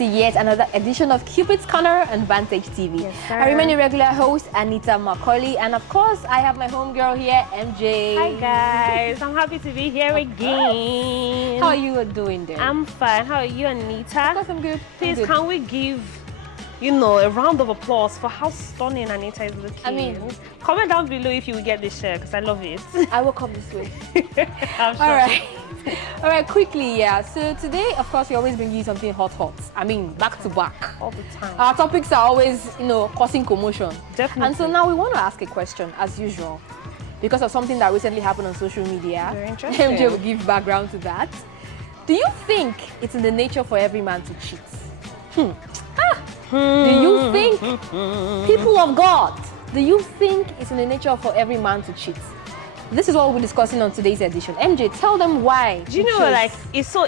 to yet another edition of Cupid's Corner on Vantage TV. Yes, sir. I remain your regular host, Anita Macaulay, and of course, I have my homegirl here, MJ. Hi guys, I'm happy to be here again. How are you doing there? I'm fine. How are you, Anita? Of course, I'm good. Please, I'm good. can we give, a round of applause for how stunning Anita is looking? I mean, comment down below if you will get this shirt, because I love it. I woke up this way. I'm sure. All right. All right, quickly, yeah. So today, of course, we always bring you something hot. I mean, back to back. All the time. Our topics are always, causing commotion. Definitely. And so now we want to ask a question, as usual, because of something that recently happened on social media. Very interesting. MJ will give background to that. Do you think it's in the nature for every man to cheat? Do you think, people of God, do you think it's in the nature for every man to cheat? This is what we'll be discussing on today's edition. MJ, tell them why. Do you know, like, it's so,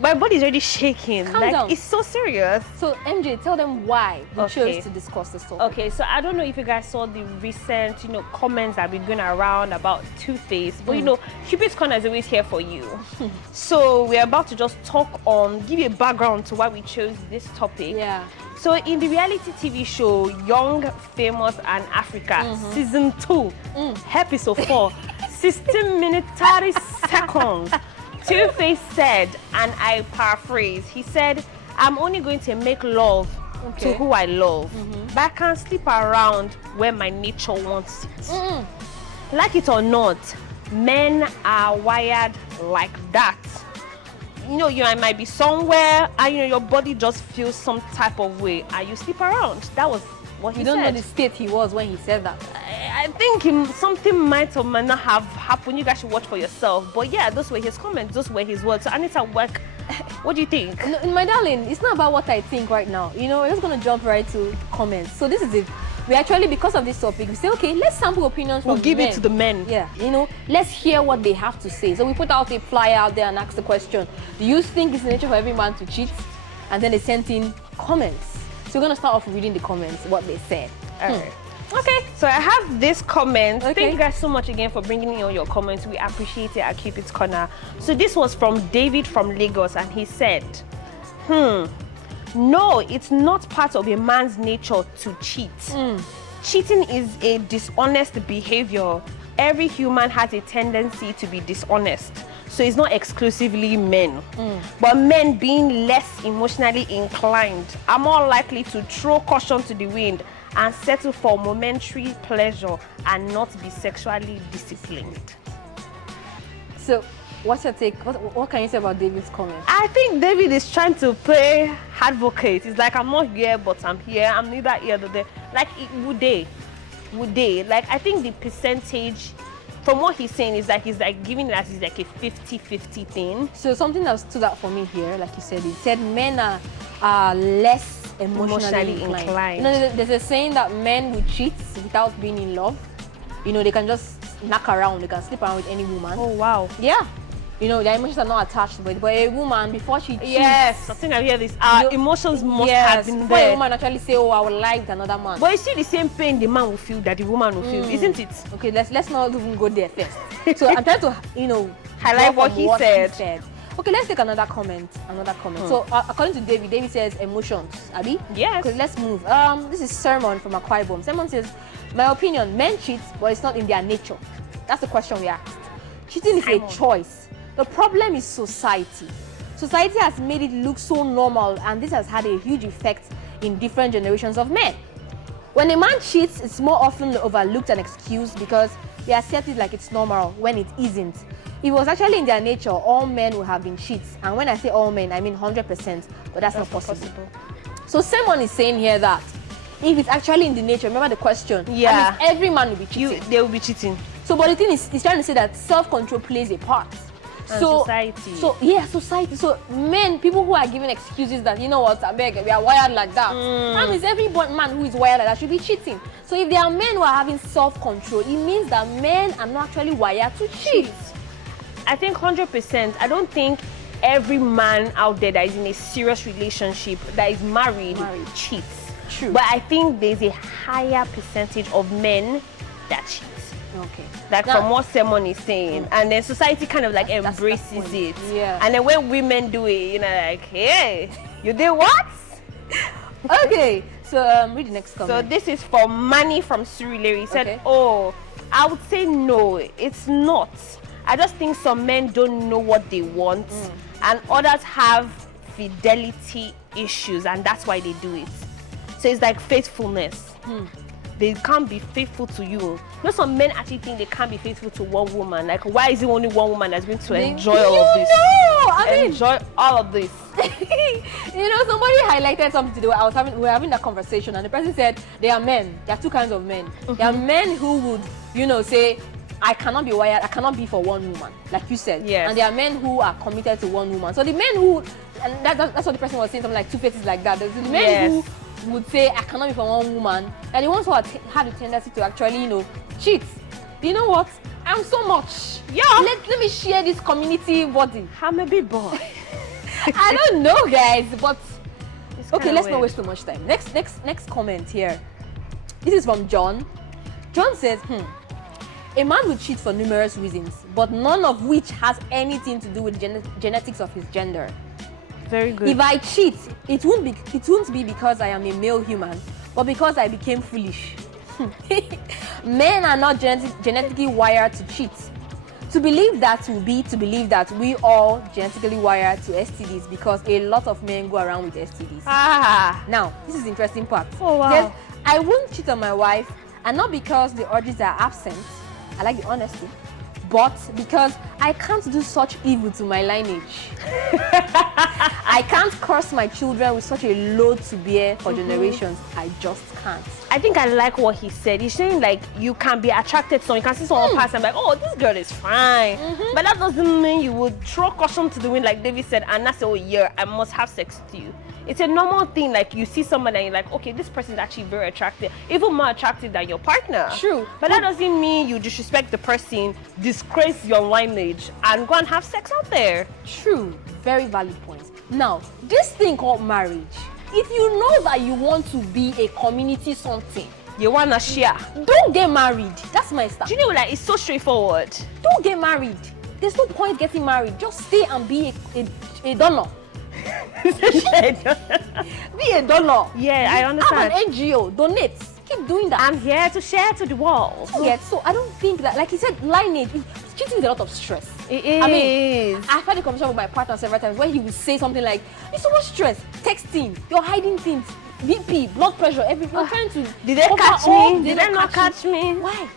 my body's already shaking. Calm like, down. it's so serious. So, MJ, tell them why you Okay. chose to discuss this topic. Okay, so I don't know if you guys saw the recent, comments that have been going around about Tuface, but Cupid's Corner is always here for you. So we're about to just give you a background to why we chose this topic. Yeah. So in the reality TV show Young, Famous and Africa, season 2, episode 4, 16 minutes 30 seconds, Tuface said, and I paraphrase, he said, "I'm only going to make love to who I love, but I can sleep around where my nature wants it." Like it or not, men are wired like that. You might be somewhere and your body just feels some type of way and you sleep around. That was what he You said. don't know the state he was when he said that. I think something might or might not have happened. You guys should watch for yourself. But yeah, those were his comments, those were his words. So Anita, what do you think? No, my darling, it's not about what I think right now. We're just going to jump right to comments. So this is it. We actually, because of this topic, we say, okay, let's sample opinions from We'll give men. it to the men. Yeah, let's hear what they have to say. So we put out a flyer out there and asked the question, do you think it's the nature for every man to cheat? And then they sent in comments. So we're going to start off reading the comments, what they said. All right. Okay, so I have this comment. Okay. Thank you guys so much again for bringing in all your comments. We appreciate it at Cupid's Corner. So this was from David from Lagos, and he said, no, it's not part of a man's nature to cheat. Cheating is a dishonest behavior. Every human has a tendency to be dishonest. So it's not exclusively men. But men, being less emotionally inclined, are more likely to throw caution to the wind and settle for momentary pleasure and not be sexually disciplined. So what's your take? What can you say about David's comment? I think David is trying to play advocate. It's like, I'm not here, but I'm here. I'm neither here nor there. Like, would they? Like, I think the percentage, from what he's saying, is like he's like giving it as like a 50-50 thing. So something that stood out for me here, like you said, it said men are less emotionally inclined. There's a saying that men will cheat without being in love. They can just knock around, they can sleep around with any woman. Oh, wow. Yeah. Their emotions are not attached, but a woman, before she cheats... Yes, I think I hear this. Emotions must have been before there. a woman actually say, oh, I would like another man. But it's still the same pain the man will feel that the woman will feel, isn't it? Okay, let's not even go there first. So I'm trying to, highlight go what from he said. Okay, let's take another comment. So according to David says emotions. Abi? Yes. Okay, let's move. This is Sermon from Akwa Ibom. Sermon says, my opinion, men cheat, but it's not in their nature. That's the question we asked. Cheating is a choice. The problem is society. Society has made it look so normal, and this has had a huge effect in different generations of men. When a man cheats, it's more often overlooked and excused because they accept it like it's normal when it isn't. If it was actually in their nature, all men would have been cheats. And when I say all men, I mean 100%, but that's not possible. So someone is saying here that if it's actually in the nature, remember the question, yeah, that means every man will be cheating. They will be cheating. So, but the thing is, he's trying to say that self-control plays a part. And society. So, yeah, society. So, men, people who are giving excuses that, what, I beg, we are wired like that. That means every man who is wired like that should be cheating. So, if there are men who are having self-control, it means that men are not actually wired to cheat. I think 100%. I don't think every man out there that is in a serious relationship, that is married. Cheats. True. But I think there's a higher percentage of men that cheat. Okay. Like now, from what someone is saying, and then society kind of like embraces it. Yeah. And then when women do it, like, hey, You did what? Okay, so read the next So comment. this is from Manny from Surulere. He said, Okay. oh, I would say no, it's not. I just think some men don't know what they want and others have fidelity issues and that's why they do it. So it's like faithfulness. They can't be faithful to you. You know, some men actually think they can't be faithful to one woman. Like, why is it only one woman that's going to enjoy all of this? Enjoy all of this. You know, somebody highlighted something today. We were having that conversation, and the person said there are men. There are two kinds of men. There are men who would, you know, say, I cannot be wired. I cannot be for one woman, like you said. Yes. And there are men who are committed to one woman. So the men who, and that's what the person was saying. Something like Tuface is like that. There's the men who would say I cannot be for one woman, and the ones who have the tendency to actually, you know, cheat. You know what? I'm so much. Yeah. Let me share this community body. I'm a big boy. I don't know, guys, but okay, let's not weird. waste too much time. Next comment here. This is from John. John says, a man will cheat for numerous reasons, but none of which has anything to do with genetics of his gender. Very good. If I cheat, it won't be because I am a male human, but because I became foolish. Men are not genetically wired to cheat. To believe that will be to believe that we all genetically wired to STDs because a lot of men go around with STDs. Now, this is the interesting part. Oh, wow. Yes, I won't cheat on my wife, and not because the urges are absent. I like the honesty. But because I can't do such evil to my lineage. I can't curse my children with such a load to bear for generations. I just can't. I think I like what he said. He's saying like you can be attracted to someone, you can see someone pass and be like, oh, this girl is fine. But that doesn't mean you would throw caution to the wind like David said and not say, oh yeah, I must have sex with you. It's a normal thing, like you see someone and you're like, okay, this person is actually very attractive, even more attractive than your partner. True. But that doesn't mean you disrespect the person, disgrace your lineage, and go and have sex out there. True. Very valid point. Now, this thing called marriage, if you know that you want to be a community something, You wanna share. don't get married. That's my style. Do you know like it's so straightforward? Don't get married. There's no point getting married. Just stay and be a donor. Be a donor. Yeah, I understand. Have an NGO. Donate. Keep doing that. I'm here to share to the world. So I don't think that, like he said, lineage, cheating is a lot of stress. It is. I mean, I've had a conversation with my partner several times where he would say something like, it's so much stress, texting, you're hiding things, BP, blood pressure, everything. You're trying to Did they cover catch all, me? Did they not catch me? Why?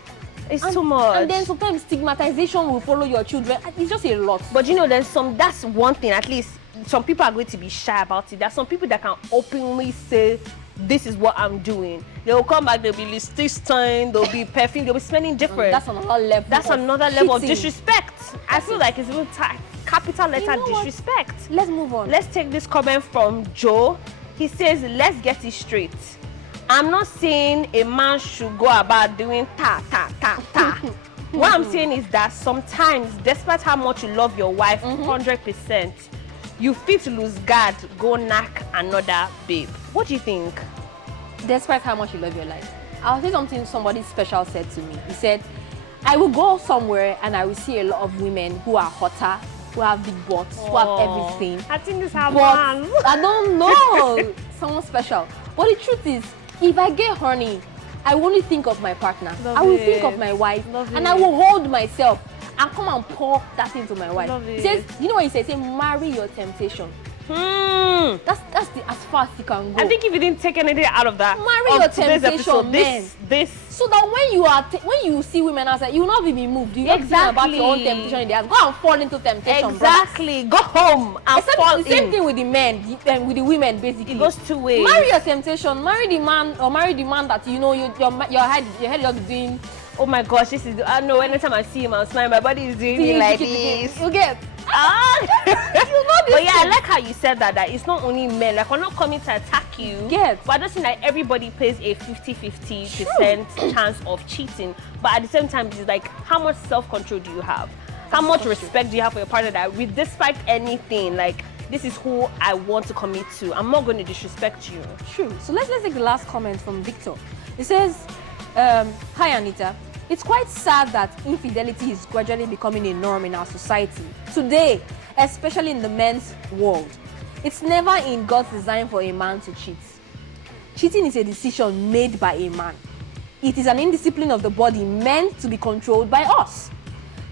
It's too much. And then sometimes stigmatization will follow your children. It's just a lot. But you know, that's one thing, at least some people are going to be shy about it. There's some people that can openly say, this is what I'm doing. They'll come back, they'll be listed, they'll be perfumed, they'll be smelling different. That's another level. That's another level of cheating. disrespect. I feel like it's even capital letter You know what? disrespect. Let's move on. Let's take this comment from Joe. He says, let's get it straight. I'm not saying a man should go about doing ta. What I'm saying is that sometimes, despite how much you love your wife, 100%, you fit lose guard, go knock another babe. What do you think? Despite how much you love your life. I'll say something somebody special said to me. He said, I will go somewhere and I will see a lot of women who are hotter, who have big butts, who have everything. I think this happens. But I don't know. Someone special. But the truth is, if I get horny, I will only think of my partner. Love I will it. think of my wife. Love and it. I will hold myself and come and pour that into my wife. Love He it. says, you know what he says? He says, marry your as far as you can go. I think if you didn't take anything out of that, Marry of your today's temptation, episode, men. this. So that when you see women outside, you will not be moved. You will not think about your own temptation in the house. Go and fall into temptation. Exactly. Go home and Except fall the same in. thing with the men and with the women, basically. It goes two ways. Marry your temptation. Marry the man, or marry the man that you know your head is just doing. Oh my gosh, this is. I know. Anytime I see him, I'm smiling. My body is doing me like this. You get. But yeah, I like how you said that it's not only men. Like, we're not coming to attack you. Yes. But I just think that everybody plays a 50-50% chance of cheating. But at the same time, it's like, how much self-control do you have? How much respect do you have for your partner that despite anything, like, this is who I want to commit to. I'm not going to disrespect you. True. So let's take the last comment from Victor. It says, hi Anita. It's quite sad that infidelity is gradually becoming a norm in our society today, especially in the men's world. It's never in God's design for a man to cheat. Cheating is a decision made by a man. It is an indiscipline of the body meant to be controlled by us.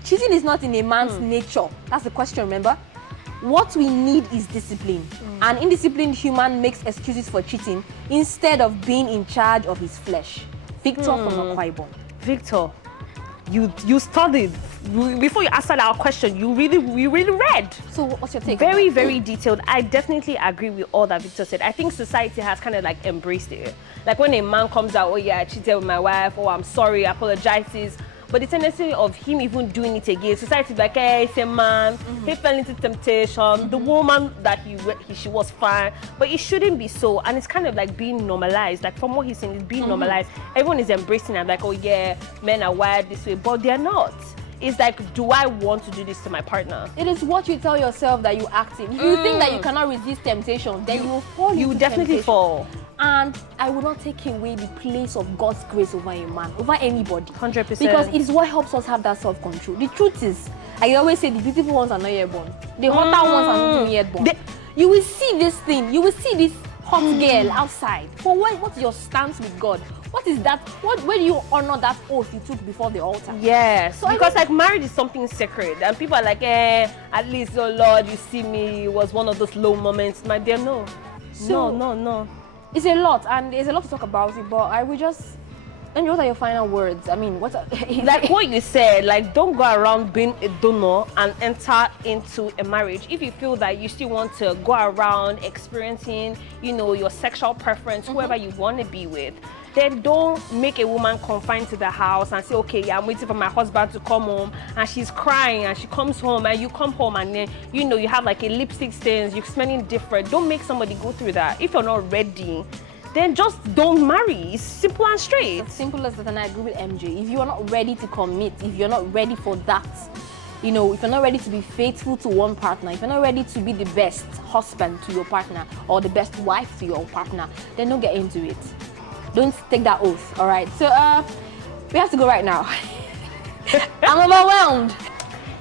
Cheating is not in a man's nature. That's the question, remember? What we need is discipline. An indisciplined human makes excuses for cheating instead of being in charge of his flesh. Victor from Akwa Ibom. Victor, you studied. Before you answered our question, you really read. So what's your take? Very, very detailed. I definitely agree with all that Victor said. I think society has kind of like embraced it. Like when a man comes out, oh yeah, I cheated with my wife, oh I'm sorry, apologizes. But the tendency of him even doing it again, society is like, hey, it's a man, he fell into temptation, the woman that she was fine, but it shouldn't be so. And it's kind of like being normalized. Like from what he's saying, it's being normalized. Everyone is embracing it, like, oh yeah, men are wired this way, but they're not. It's like, do I want to do this to my partner? It is what you tell yourself that you act in. If you think that you cannot resist temptation, then you will fall You into will definitely temptation. fall. And I will not take away the place of God's grace over a man, over anybody. 100%. Because it is what helps us have that self-control. The truth is, I always say the beautiful ones are not yet born. The hotter ones are not even yet born. You will see this thing, you will see this hot girl outside. But what's your stance with God? What is that? Where do you honor that oath you took before the altar? Yes, so because like marriage is something sacred, and people are like, at least, oh Lord, you see me, it was one of those low moments. My dear, no. No. It's a lot, and there's a lot to talk about it, but I will just... And what are your final words? I mean, like what you said, like don't go around being a donor and enter into a marriage. If you feel that you still want to go around experiencing, your sexual preference, whoever you want to be with, then don't make a woman confined to the house and say, okay, yeah, I'm waiting for my husband to come home, and she's crying and she comes home and you come home and then, you have like a lipstick stains, you're smelling different. Don't make somebody go through that. If you're not ready, then just don't marry. It's simple and straight. It's as simple as that, and I agree with MJ. If you are not ready to commit, if you're not ready for that, if you're not ready to be faithful to one partner, if you're not ready to be the best husband to your partner or the best wife to your partner, then don't get into it. Don't take that oath, all right? So, we have to go right now. I'm overwhelmed.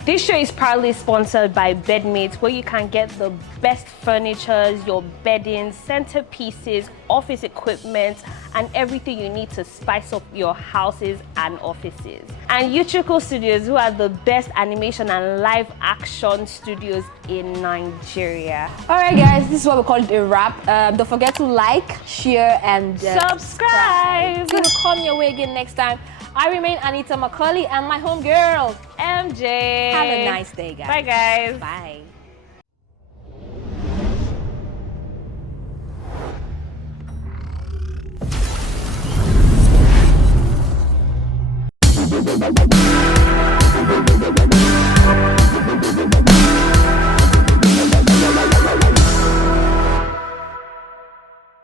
This show is proudly sponsored by Bedmates, where you can get the best furniture, your beddings, centerpieces, office equipment, and everything you need to spice up your houses and offices. And Utrico Studios, who are the best animation and live action studios in Nigeria. All right, guys, this is what we call it a wrap. Don't forget to like, share, and subscribe. So we'll come your way again next time. I remain Anita Macaulay and my homegirl, MJ. Have a nice day, guys. Bye, guys. Bye.